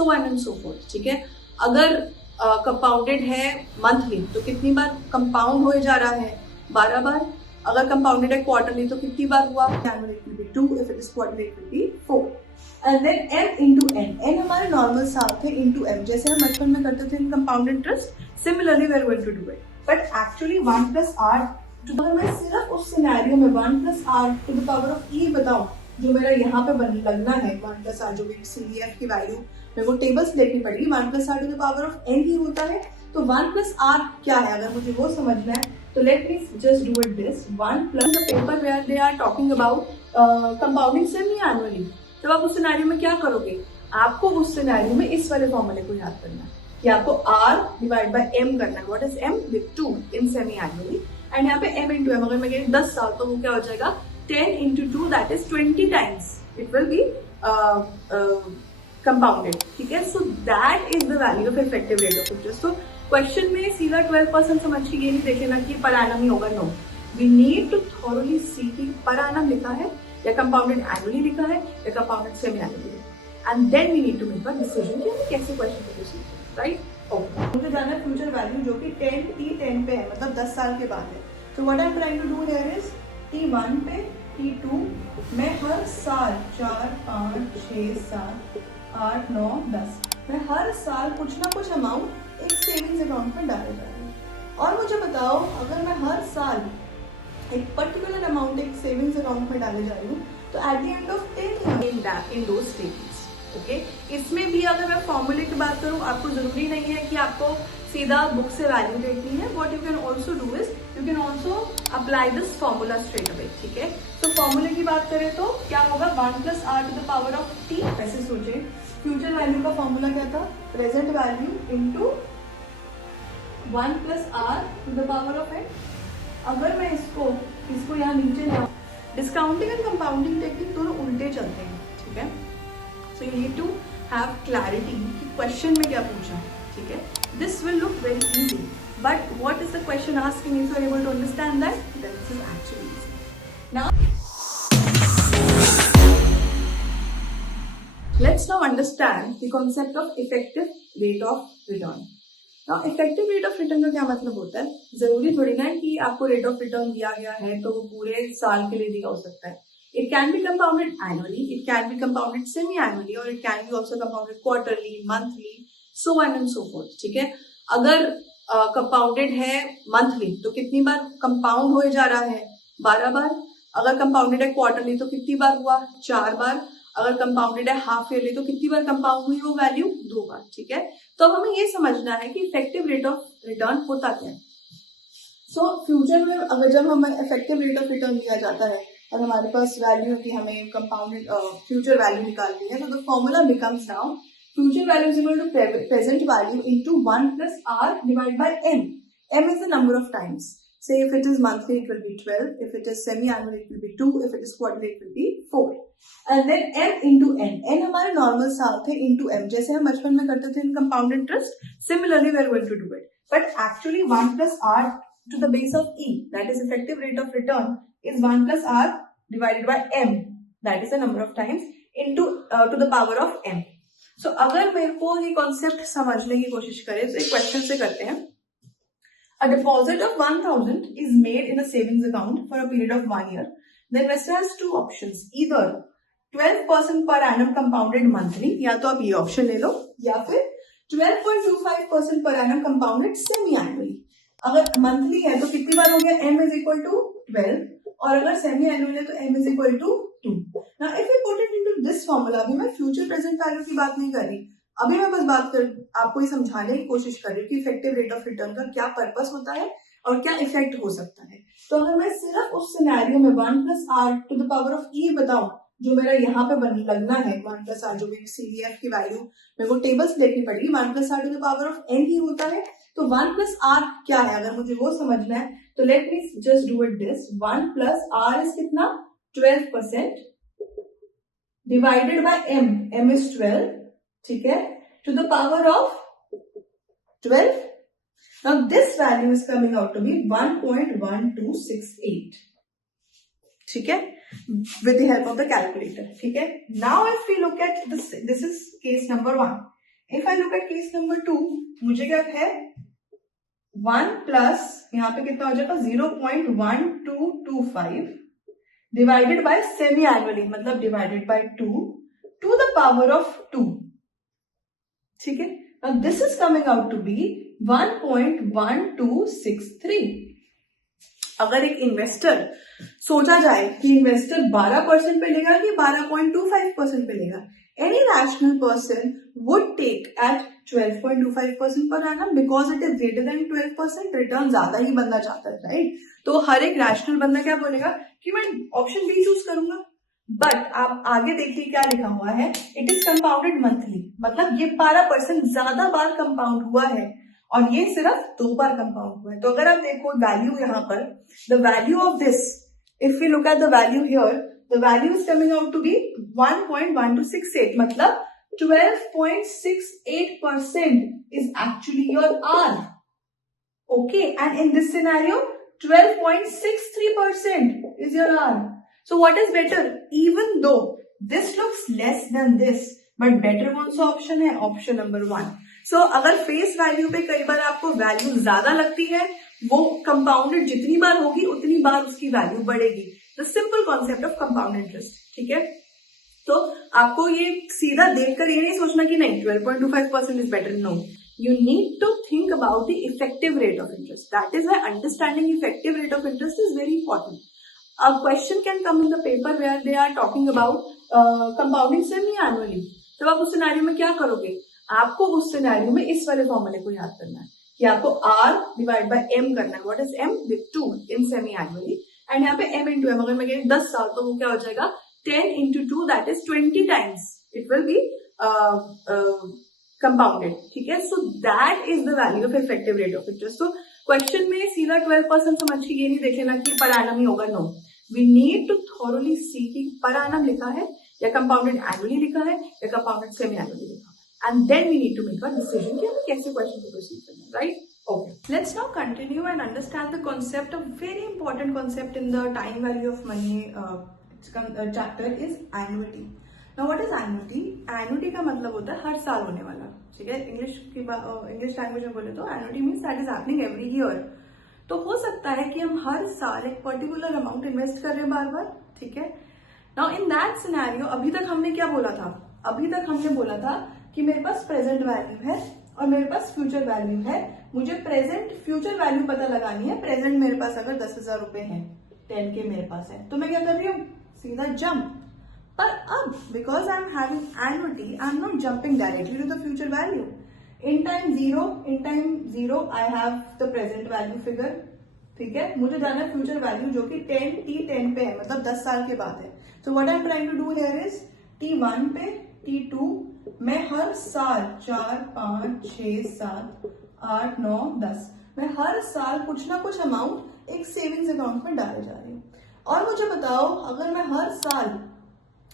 So on and so fourth. ठीक है, अगर कंपाउंडेड है मंथली तो कितनी बार कंपाउंड हो जा रहा है, 12 बार। अगर कंपाउंडेड है क्वार्टरली तो कितनी बार हुआ, annually it will be 2, if it is quarterly it will be 4। And then m into n, n हमारे नॉर्मल साल थे इंटू m, जैसे हम बचपन में करते थे इन compound interest, similarly we are going to do it, but actually 1 plus are to, अगर मैं सिर्फ उस सिनेरियो में 1 plus are to the power of e बताऊं, जो मेरा यहाँ पे लगना है 1 प्लस आर, जो भी CDF की वैल्यू मेरे को टेबल्स देखनी पड़ेगी, 1 plus are to the power of n ही होता है। तो 1 प्लस आर क्या है, अगर मुझे वो समझना है तो let me just do it this 1 plus the paper where they are talking about compounding semi annually. तब आप उस सिनेरियो में क्या करोगे, आपको उस सिनेरियो में इस वाले फॉर्मूले को याद करना है कि आपको r डिवाइड बाय m करना है। What is m, with 2 in semi annually, and यहाँ पे m इंटू m, अगर मैं कह 10 साल तो वो क्या हो जाएगा 10 into 2, that is 20 times it will B compounded. ठीक है, so that is the value of effective rate of interest. तो क्वेश्चन में सीधा 12% समझ के ये नहीं देखे ना कि पर एनम ही होगा, no, we need to thoroughly see कि पर एनम लिखा है या कंपाउंडेड एनुअली लिखा है या compounded semi annually, and then we need to make a decision कि हमें कैसे क्वेश्चन को प्रोसीड करें, राइट। ओके, मुझे जाना है फ्यूचर वैल्यू जो कि 10 पे है, मतलब 10 साल के बाद है। तो what I am trying to do here is T1 पे T2 मैं हर साल 4, 5, 6, 7, 8, 9, 10 मैं हर साल कुछ ना कुछ अमाउंट एक सेविंग्स अकाउंट में डाले जा रही हूँ। और मुझे बताओ, अगर मैं हर साल एक पर्टिकुलर अमाउंट एक सेविंग्स अकाउंट में डाले जा रही हूँ तो at the end of 10 in those savings, okay. इसमें भी अगर मैं फॉर्मूले की बात करूँ, आपको जरूरी नहीं है कि आपको सीधा बुक से वैल्यू देखनी है। What you can also do is you can also apply this formula straight away. ठीक है, तो फॉर्मूले की बात करें तो क्या होगा, 1 plus are to the power of T. ऐसे सोचे, फ्यूचर वैल्यू का फॉर्मूला क्या था, present value into 1 plus are to the power of N. अगर मैं इसको यहाँ नीचे लाऊं, डिस्काउंटिंग एंड कंपाउंडिंग टेक्निक दोनों उल्टे चलते हैं। ठीक है, so you need to have clarity कि क्वेश्चन में क्या पूछा है। ठीक है, this will look very easy, but what is the question asking, if you are able to understand that, then this is actually easy. Now let's now understand the concept of effective rate of return. Now effective rate of return का क्या मतलब होता है, जरूरी थोड़ी ना कि आपको रेट ऑफ रिटर्न दिया गया है तो वो पूरे साल के लिए दिया हो सकता है। It can be compounded annually, it can be compounded semi-annually, or it can be also compounded quarterly, monthly, so on and so forth. ठीक है, अगर compounded है monthly तो कितनी बार compound हो जा रहा है, 12 बार। अगर compounded है quarterly तो कितनी बार हुआ, 4 बार। अगर कंपाउंडेड है हाफ ईयरली तो कितनी बार कंपाउंड हुई वो वैल्यू, 2 बार। ठीक है, तो अब हमें ये समझना है कि इफेक्टिव रेट ऑफ रिटर्न होता क्या है। सो फ्यूचर में अगर जब हमें इफेक्टिव रेट ऑफ रिटर्न दिया जाता है और हमारे पास वैल्यू की हमें कंपाउंडेड फ्यूचर वैल्यू निकालनी है, तो the formula becomes now future value is equal to present value into 1 plus R divide by m। m is the number of times. Say if it is monthly, it will be 12. If it is semi-annual, it will be 2. If it is quarterly, it will be 4. And then m into n. n हमारे normal साल थे into m, जैसे हम बचपन में करते थे इन compound interest, similarly we are going to do it, but actually 1 plus r to the base of e, that is effective rate of return, is 1 plus r divided by m, that is the number of times, into to the power of m. So अगर मेरे को ये concept समझने की कोशिश करें तो एक क्वेश्चन से करते हैं। A deposit of 1000 is made in a savings account for a period of 1 year. The investor has two options, either 12% per annum compounded monthly, या तो आप ये ऑप्शन ले लो, या फिर 12.25% per annum compounded semi-annually. अगर मंथली है तो कितनी बार हो गया, m is equal to 12, और अगर सेमी एनुअल है तो m is equal to 2. Now if we put it into this formula, अभी मैं फ्यूचर प्रेजेंट वैल्यू की बात नहीं कर रही, अभी मैं बस आपको ये समझाने की कोशिश कर रही हूँ कि इफेक्टिव रेट ऑफ रिटर्न का क्या पर्पस होता है और क्या इफेक्ट हो सकता है। तो अगर मैं सिर्फ उस सिनेरियो में 1 plus are to the power of e बताऊं, जो मेरा यहाँ पे लगना है 1 प्लस आर, जो मेरी CDF की वैल्यू मेरे को टेबल्स देखनी पड़ेगी, 1 plus are to the power of n ही होता है। तो 1 प्लस आर क्या है, अगर मुझे वो समझना है तो let me just do it this 1 plus R is कितना, 12% डिवाइडेड बाय m इज 12, ठीक है, to the power of 12. Now this value is coming out to be 1.1268. ठीक है, with the help of the calculator. ठीक है, now if we look at this is case number 1. If I look at case number 2, मुझे क्या है 1 plus यहाँ पे कितना हो जाएगा 0.1225 डिवाइडेड बाय सेमी एनुअली, मतलब divided by 2 to the power of 2. ठीक है, now this is coming out to be 1.1263. अगर एक इन्वेस्टर सोचा जाए कि इन्वेस्टर 12% पे लेगा कि 12.25% पे लेगा, any rational person would take at 12.25% per annum because it is greater than 12%. Return ज्यादा ही बंदा चाहता है, राइट? तो हर एक रैशनल बंदा क्या बोलेगा कि मैं ऑप्शन बी चूज करूंगा. बट आप आगे देखिए क्या लिखा हुआ है, इट इज कंपाउंडेड मंथली, मतलब ये 12% ज्यादा बार कंपाउंड हुआ है और ये सिर्फ 2 बार कंपाउंड हुआ है. तो अगर आप देखो वैल्यू यहाँ पर, the value of this, if we look at the value here, the value is coming out to be 1.1268, मतलब 12.68% is actually your R. Okay, and in this scenario 12.63% is your R. So what is better? Even though this looks less than this, but better कौन सा option है? Option number 1. So अगर face value पे कई बार आपको value ज्यादा लगती है, वो कंपाउंडेड जितनी बार होगी उतनी बार उसकी वैल्यू बढ़ेगी. The simple concept of compound interest. ठीक है, तो आपको ये सीधा देखकर ये नहीं सोचना कि नहीं 12.25% is better. No, you need to think about the effective rate of interest. That is why understanding effective rate of interest is very important. A question can come in the paper where they are talking about compounding semi-annually. तब आप उस scenario में क्या करोगे? आपको उस scenario में इस वाले फॉर्मूले को याद करना है कि आपको R डिवाइड बाय M करना है. What is M? With 2 in semi annually, and यहाँ पे M इंटू M. अगर मैं कहूँ 10 साल तो वो क्या हो जाएगा 10 into 2, that is 20 times it will B compounded. ठीक है, so that is the value of effective rate of interest. तो क्वेश्चन में सीधा 12% समझ के ये नहीं देख लेना कि पर एनम ही होगा. No, we need to thoroughly see कि पर एनम लिखा है या कंपाउंडेड एनुअली लिखा है या कंपाउंडेड सेमी एनुअली लिखा है, and then we need to make a decision कि हमें कैसे क्वेश्चन को प्रोसीड करना है, right? Okay, let's now continue and understand the concept of very important concept in the time value of money chapter is annuity. Now what is annuity? Annuity का मतलब होता है हर साल होने वाला. ठीक है, इंग्लिश लैंग्वेज में बोले तो annuity means that is happening every year. तो हो सकता है कि हम हर साल एक पर्टिकुलर अमाउंट इन्वेस्ट कर रहे हैं बार बार. ठीक है, नाउ इन दैट सिनेरियो अभी तक हमने क्या बोला था? अभी तक हमने बोला था कि मेरे पास प्रेजेंट वैल्यू है और मेरे पास फ्यूचर वैल्यू है. मुझे प्रेजेंट फ्यूचर वैल्यू पता लगानी है. प्रेजेंट मेरे पास अगर 10,000 रुपए है, 10K मेरे पास है, तो मैं क्या कर रही हूँ? सीधा जंप. पर अब because I am having annuity, I am not jumping directly to the future value. In time zero I have the present value figure. ठीक है, मुझे जाना है फ्यूचर वैल्यू जो कि 10 पे है, मतलब 10 साल के बाद है. So what I am trying to do here is T1 पे, T2 मैं हर साल 4, 5, 6, 7, 8, 9, 10 मैं हर साल कुछ ना कुछ अमाउंट एक सेविंग्स अकाउंट में डाले जा रही हूँ. और मुझे बताओ, अगर मैं हर साल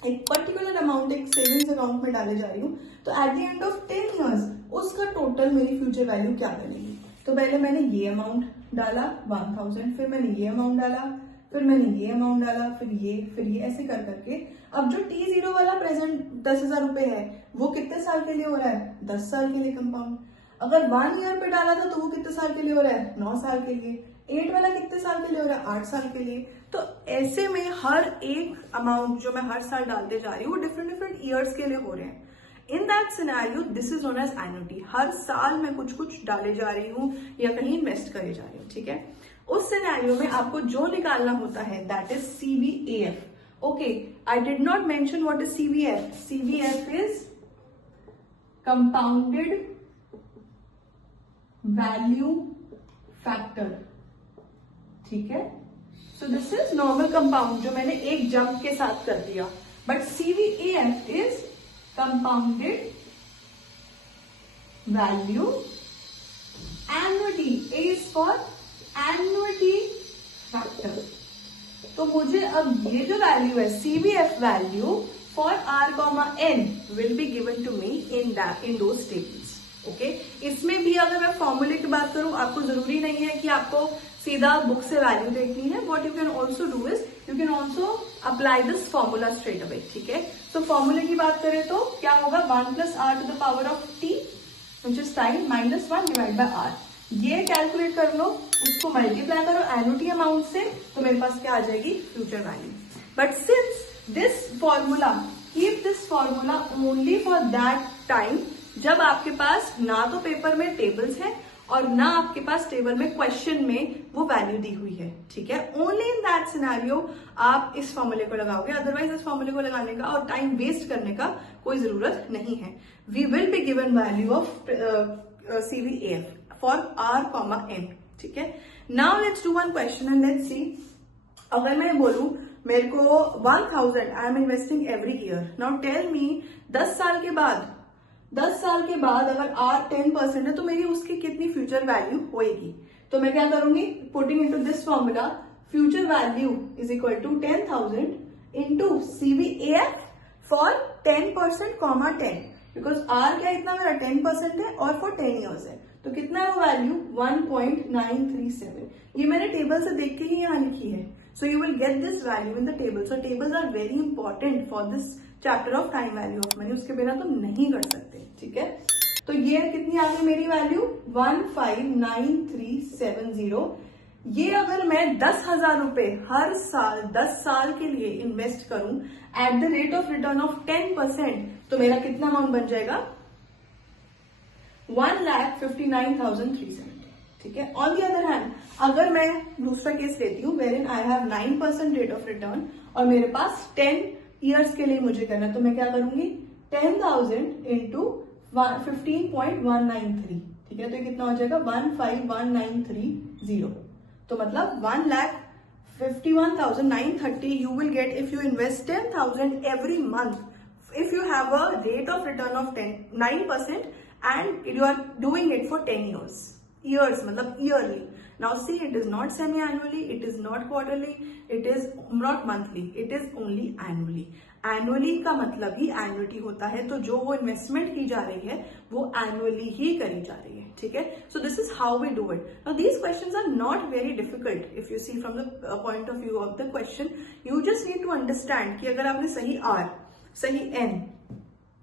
एक पर्टिकुलर अमाउंट एक सेविंग्स अकाउंट में डाले जा रही हूँ, तो at the end of 10 years उसका टोटल मेरी फ्यूचर वैल्यू क्या बनेगी? तो पहले मैंने ये अमाउंट डाला 1000, फिर मैंने ये अमाउंट डाला, फिर मैंने ये अमाउंट डाला, फिर ये ऐसे कर करके अब जो T0 वाला प्रेजेंट 10,000 रुपए है वो कितने साल के लिए हो रहा है? 10 साल के लिए कंपाउंड. अगर 1 ईयर पे डाला था तो वो कितने साल के लिए हो रहा है? 9 साल के लिए. 8 वाला कितने साल के लिए हो रहा है? 8 साल के लिए. तो ऐसे में हर एक अमाउंट जो मैं हर साल डालते जा रही हूँ वो डिफरेंट ईयर्स के लिए हो रहे हैं. In that scenario this is known as annuity. हर साल मैं कुछ डाले जा रही हूँ या कहीं इन्वेस्ट करे जा रही हूँ. ठीक है, उस सिनेरियो में आपको जो निकालना होता है that is CVAF. Okay, I did not mention what is CVF. CVF is compounded value factor. ठीक है, so this is normal compound जो मैंने एक जंप के साथ कर दिया. But CVAF is compounded value annuity. A is for annuity factor. तो मुझे अब ये जो वैल्यू है CVF value for R, N will be given to me in those tables. Okay, इसमें भी अगर मैं फॉर्मूले की बात करूं, आपको जरूरी नहीं है कि आपको सीधा बुक से वैल्यू देखनी है. What you can also do is you can also apply this formula straight away. ठीक है, सो फॉर्मूले की बात करें तो क्या होगा? 1 + R⁴ T which is time minus 1 divide by R. ये कैलकुलेट कर लो, उसको मल्टीप्लाई करो एन्युटी अमाउंट से, तो मेरे पास क्या आ जाएगी, future value. But since this formula, keep this formula only for that time जब आपके पास ना तो पेपर में टेबल्स है और ना आपके पास टेबल में क्वेश्चन में वो वैल्यू दी हुई है, ठीक है। ओनली इन दैट सिनेरियो आप इस फॉर्मूले को लगाओगे, अदरवाइज इस फॉर्मूले को लगाने का और टाइम वेस्ट करने का कोई जरूरत नहीं है। We will be given value of CVAF for R, N, ठीक है। Now let's do one question and let's see. अगर मैं बोलूं मेरे को 1000 I am investing every year, now tell me 10 साल के बाद अगर R 10% है तो मेरी उसकी कितनी फ्यूचर वैल्यू होएगी। तो मैं क्या करूंगी, putting into this formula, future value is equal to 10,000 into CVAF for 10%, 10, because R क्या इतना मेरा 10% है और फॉर 10 ईयर्स है, तो कितना है वो वैल्यू 1.937। ये मैंने टेबल से देख के ही यहाँ लिखी है। So you will get this value in the table. So tables are very important for this chapter of time value of money, उसके बिना तो नहीं कर सकते, ठीक है। तो ये कितनी आ गई मेरी वैल्यू 159,370। ये अगर मैं 10,000 रुपए हर साल 10 साल के लिए इन्वेस्ट करूं at the rate of return of 10%, तो मेरा कितना अमाउंट बन जाएगा, 1,59,370, ठीक है। ऑन द अदर हैंड अगर मैं दूसरा केस लेती हूँ wherein I have 9% rate of return और मेरे पास 10 ईयर्स के लिए मुझे करना, तो मैं क्या करूंगी, 10,000 इंटू 15.193, ठीक है। तो ये कितना हो जाएगा 151,930, तो मतलब 1,51,930 you will get if you invest 10,000 every month, if you have a rate of return of 9% and you are doing it for 10 years मतलब yearly. Now see, it is not semi-annually, it is not quarterly, it is not monthly, it is only annually. Annually का मतलब ही annuity होता है, तो जो वो investment की जा रही है वो annually ही करी जा रही है, ठीक है। So this is how we do it. Now these questions are not very difficult if you see from the point of view of the question. You just need to understand कि अगर आपने सही R, सही N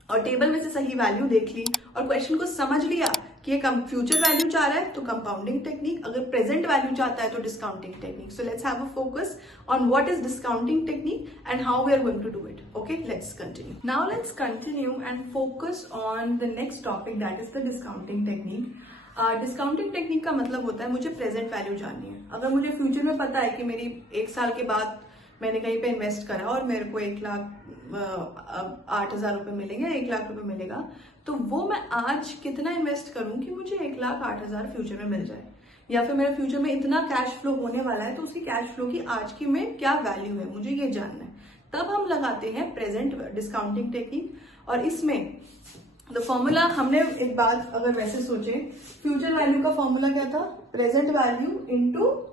और table में से सही value देख ली और क्वेश्चन को समझ लिया कि ये फ्यूचर वैल्यू चाह रहा है तो कंपाउंडिंग टेक्निक, अगर प्रेजेंट वैल्यू चाहता है तो discounting technique. So let's have a focus on what is discounting technique and how we are going to do it. Okay, let's continue. Now let's continue and focus on the next topic, that is the discounting technique. Discounting technique का मतलब होता है मुझे present value जाननी है। अगर मुझे future में पता है कि मेरी 1 साल के बाद मैंने कहीं पे इन्वेस्ट करा और मेरे को 1,08,000 रुपए मिलेंगे, 1,00,000 रुपए मिलेगा, तो वो मैं आज कितना इन्वेस्ट करूं कि मुझे 1,08,000 फ्यूचर में मिल जाए, या फिर मेरे फ्यूचर में इतना कैश फ्लो होने वाला है तो उसी कैश फ्लो की आज की में क्या वैल्यू है, मुझे ये जानना है। तब हम लगाते हैं प्रेजेंट डिस्काउंटिंग टेक्निक। और इसमें द फॉर्मूला हमने एक बात अगर वैसे सोचे, फ्यूचर वैल्यू का फॉर्मूला क्या था, present value into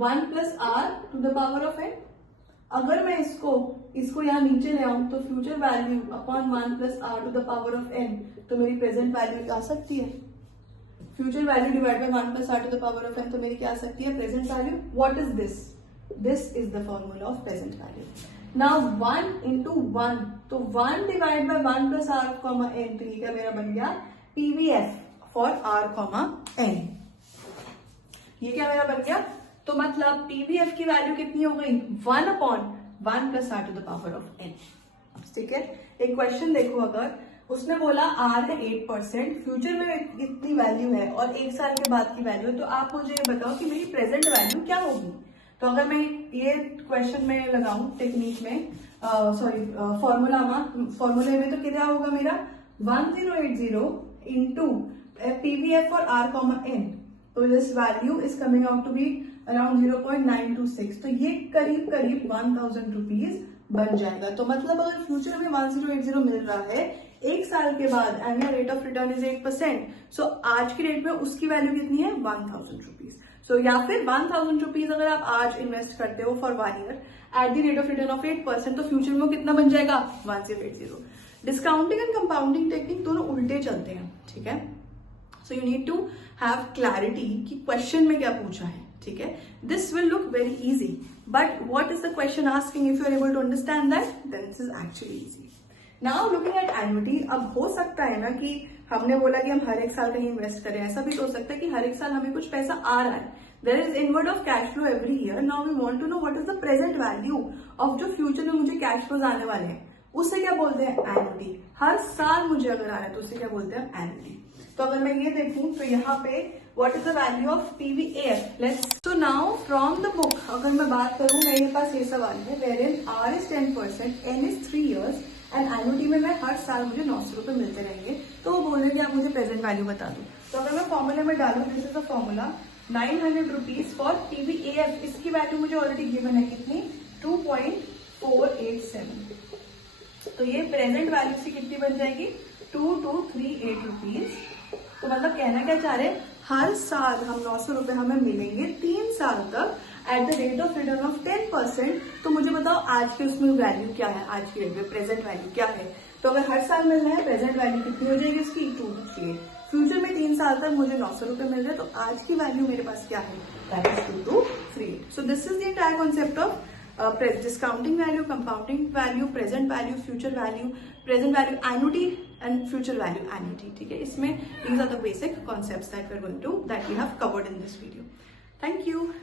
1 plus are to the power of n। अगर मैं इसको यहाँ नीचे ले आऊं तो future value upon 1 plus are to the power of n, तो मेरी प्रेजेंट वैल्यू आ सकती है future value divide by 1 plus are to the power of n, तो मेरी क्या आ सकती है present value. What is this, this is the formula of present value. Now 1 into 1, तो 1 divide by 1 plus R comma n, तो ये क्या मेरा बन गया PVF for r comma n। ये क्या मेरा बन गया, तो मतलब PVF की वैल्यू कितनी हो गई 1 upon 1 plus are to the power of n, ठीक है। एक क्वेश्चन देखो, अगर उसने बोला R है 8%, फ्यूचर में इतनी वैल्यू है और 1 साल के बाद की वैल्यू है, तो आप मुझे ये बताओ कि मेरी प्रेजेंट वैल्यू क्या होगी। तो अगर मैं ये क्वेश्चन में लगाऊं टेक्निक में, फॉर्मूले में, तो क्या होगा मेरा 1080 इंटू PVF और R कॉमा n, तो this value is coming out to be around 0.926, तो ये करीब 1,000 रुपीज बन जाएगा। तो मतलब अगर फ्यूचर में 1080 मिल रहा है, 1 साल के बाद annual rate of return is 8%, सो आज की डेट में उसकी वैल्यू कितनी है 1,000 रुपीज। सो या फिर 1,000 रुपीज अगर आप आज इन्वेस्ट करते हो for 1 year at the rate of return of 8%, तो फ्यूचर में कितना बन जाएगा 1080। डिस्काउंटिंग एंड कंपाउंडिंग टेक्निक दोनों उल्टे चलते हैं, ठीक है। So you need to have clarity कि क्वेश्चन में क्या पूछा है, ठीक है। This will look very easy, but what is the question asking, if you are able to understand that, then this is actually easy. Now looking at annuity, अब हो सकता है ना कि हमने बोला कि हम हर एक साल कहीं इन्वेस्ट करें, ऐसा भी तो हो सकता है कि हर एक साल हमें कुछ पैसा आ रहा है, there is inward of cash flow every year. Now we want to know what is the present value of जो फ्यूचर में मुझे कैश फ्लोज आने वाले हैं, उससे क्या बोलते हैं एन्युटी। हर साल मुझे अगर आ रहा है तो उससे क्या बोलते हैं एन्युटी। तो अगर मैं ये देखूं तो यहाँ पे what is the value of PVAF, let's तो नाउ फ्रॉम द बुक अगर मैं बात करूं, मेरे पास ये सवाल है वेर इन R is 10%, N is 3 years and annuity में मैं हर साल मुझे 900 रुपए मिलते रहेंगे, तो वो बोल रहे कि आप मुझे प्रेजेंट वैल्यू बता दो। तो अगर मैं फॉर्मूले में डालू, this is the formula 900 rupees for PVAF, इसकी वैल्यू मुझे ऑलरेडी गिवन है कितनी, 2.487, तो ये प्रेजेंट वैल्यू से कितनी बन जाएगी 2238 रुपीज। तो मतलब कहना क्या चाह रहे हैं, हर साल हम 900 रुपए हमें मिलेंगे 3 साल तक at the rate of return of 10%। तो मुझे बताओ आज के उसमें वैल्यू क्या है, आज की रेट में प्रेजेंट वैल्यू क्या है। तो अगर हर साल मिल रहा है, प्रेजेंट वैल्यू कितनी हो जाएगी इसकी 2238। फ्यूचर में 3 साल तक मुझे 900 रुपए मिल रहे हैं, तो आज की वैल्यू मेरे पास क्या है, that is 2238। So this is the entire concept of discounting value, compounding value, present value, future value, present value annuity and future value annuity. ठीक है, इसमें these are the basic concepts that we have covered in this video. Thank you.